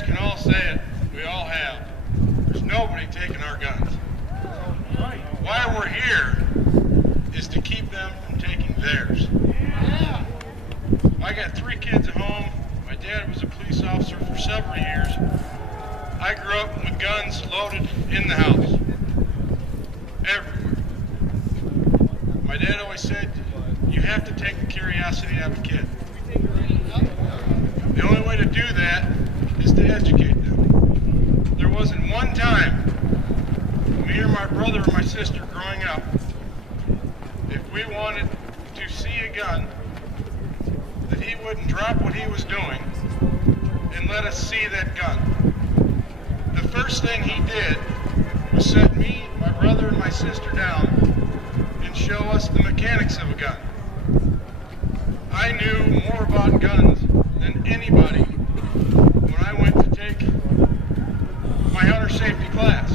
guys can all say it, we all have. There's nobody taking our guns. Why we're here is to keep them from taking theirs. I got 3 kids at home. My dad was a police officer for several years. I grew up with guns loaded in the house, everywhere. My dad always said, you have to take the curiosity out of a kid. The only way to do that is to educate them. There wasn't one time, me or my brother or my sister growing up, if we wanted to see a gun, that he wouldn't drop what he was doing and let us see that gun. The first thing he did was set me, my brother, and my sister down and show us the mechanics of a gun. I knew more about guns than anybody when I went to take my hunter safety class.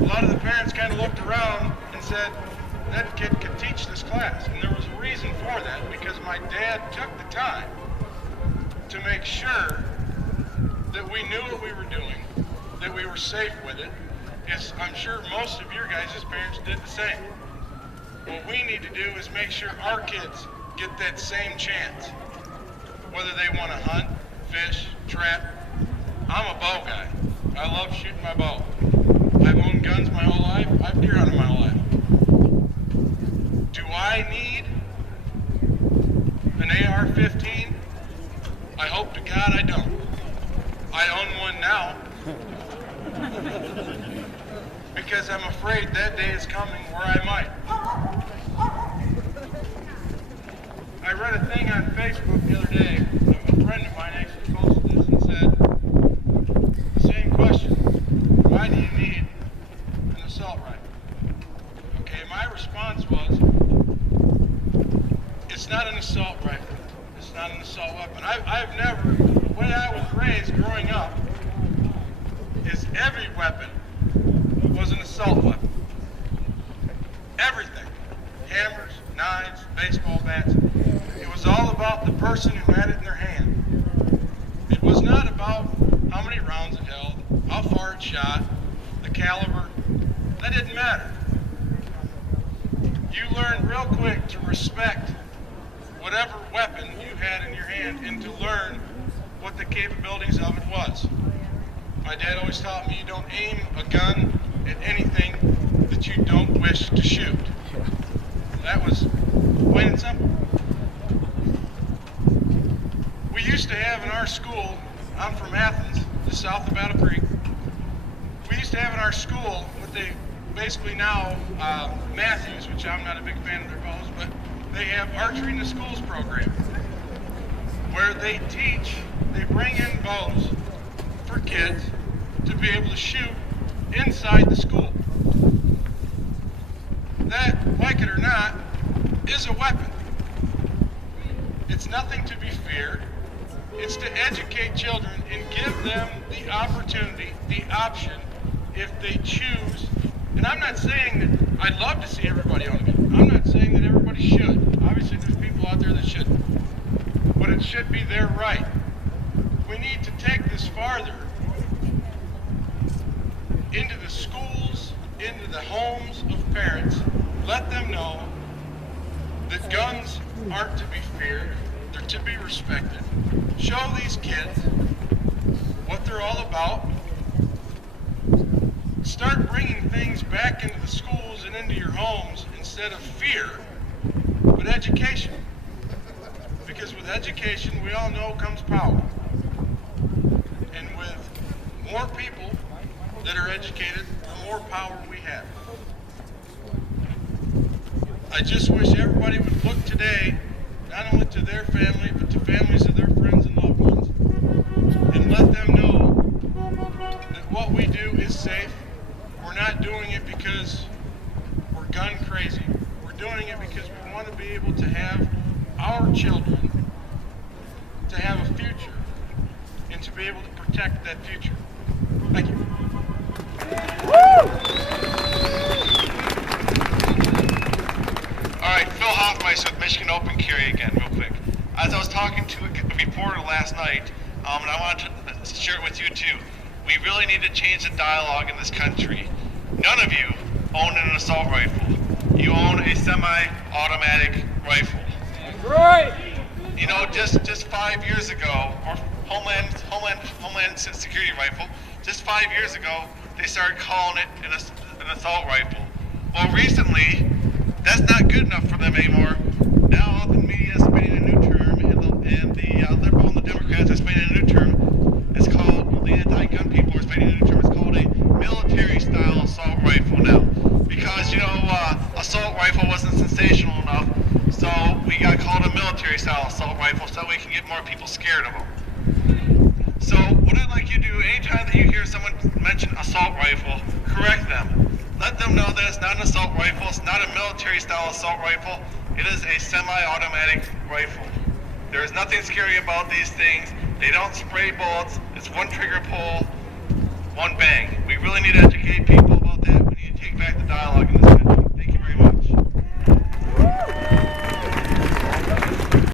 A lot of the parents kind of looked around and said, that kid could teach this class. And there was a reason for that, because my dad took the time to make sure that we knew what we were doing, that we were safe with it. Yes, I'm sure most of your guys' parents did the same. What we need to do is make sure our kids get that same chance. Whether they want to hunt, fish, trap. I'm a bow guy. I love shooting my bow. I've owned guns my whole life. I've deer hunted my whole life. Do I need an AR-15? I hope to God I don't. I own one now. Because I'm afraid that day is coming where I might. I read a thing on Facebook the other day. A friend of mine actually posted this and said, the same question, why do you need an assault rifle? Okay, my response was, it's not an assault rifle. It's not an assault weapon. I've never, the way I was raised growing up, is every weapon was an assault weapon. Everything. Hammers, knives, baseball bats. It was all about the person who had it in their hand. It was not about how many rounds it held, how far it shot, the caliber. That didn't matter. You learned real quick to respect whatever weapon you had in your hand and to learn what the capabilities of it was. My dad always taught me you don't aim a gun at anything that you don't wish to shoot. That was plain and simple. We used to have in our school, I'm from Athens, just south of Battle Creek. We used to have in our school what they basically now, Matthews, which I'm not a big fan of their bows, but they have Archery in the Schools program, where they bring in bows for kids to be able to shoot inside the school. That, like it or not, is a weapon. It's nothing to be feared. It's to educate children and give them the opportunity, the option, if they choose. And I'm not saying that I'd love to see everybody own a gun. I'm not saying that everybody should. Obviously there's people out there that shouldn't. But it should be their right. We need to take this farther into the schools, into the homes of parents. Let them know that guns aren't to be feared, they're to be respected. Show these kids what they're all about. Start bringing things back into the schools and into your homes instead of fear, but education. Because with education, we all know comes power. And with more people that are educated, the more power we have. I just wish everybody would look today, not only to their family, but to families of their friends and loved ones, and let them know that what we do is safe. We're not doing it because we're gun crazy. We're doing it because we want to be able to have our children to have a future and to be able to protect that future. Thank you. All right, Phil Hoffmeister with Michigan Open Carry again, real quick. As I was talking to a reporter last night, and I want to share it with you too. We really need to change the dialogue in this country. None of you own an assault rifle. You own a semi-automatic rifle. Right. You know, just 5 years ago, or Homeland Security rifle, just 5 years ago, they started calling it an assault rifle. Well, recently, that's not good enough for them anymore. Now the media is spinning a new term, and the liberal and the Democrats are spinning a new term. It's called, the anti-gun people are spinning a new term. It's called a military-style assault rifle now. Because, you know, assault rifle wasn't sensational enough, so we got called a military-style assault rifle so we can get more people scared of them. So what I'd like you to do, anytime that you hear someone mention assault rifle, correct them. Let them know that it's not an assault rifle, it's not a military-style assault rifle, it is a semi-automatic rifle. There is nothing scary about these things. They don't spray bullets, it's one trigger pull, one bang. We really need to educate people about that. We need to take back the dialogue in this country.